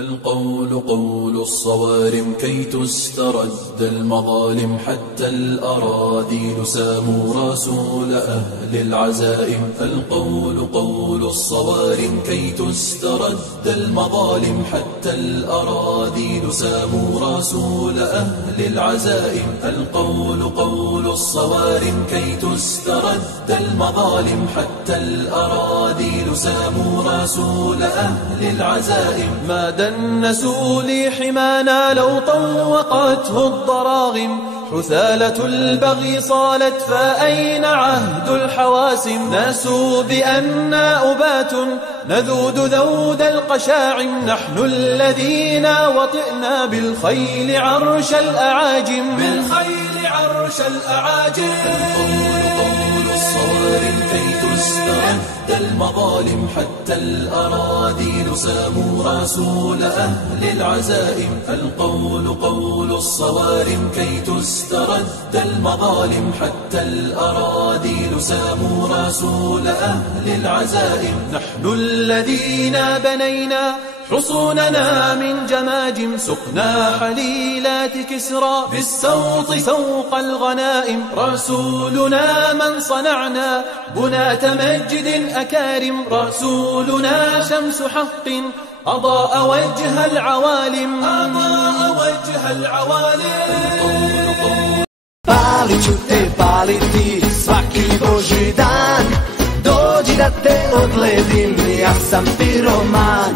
القول قول الصوارم كي تسترد المظالم، حتى الأراذيل ساموا رسول أهل العزائم. القول قول الصوارم كي تسترد المظالم، حتى الأراذيل ساموا رسول أهل العزائم. القول قول الصوارم كي تسترد المظالم، حتى الأراذيل ساموا رسول أهل العزائم. ما دنسوا لي حمانا لو طوقته الضراغم، حثالة البغي صالت فأين عهد الحواسم. ناسوا بأننا أبات نذود ذود القشاعم، نحن الذين وطئنا بالخيل عرش الأعاجم. بالخيل عرش الأعاجم. قول الصوارم كي تسترد المظالم، حتى الأراذيل ساموا رسول أهل العزائم. القول قول الصوارم كي تسترد المظالم، حتى الأراذيل ساموا رسول أهل العزائم. نحن الذين بنينا حصوننا من جماجم، سقنا حليلات كسرى بالسوط سوق الغنائم. رسولنا من صنعنا بنات مجد أكارم، رسولنا شمس حق أضاء وجه العوالم. أضاء وجه العوالم. Paliću te paliti svaki Boži dan, dođi da te odledim, ja sam piroman.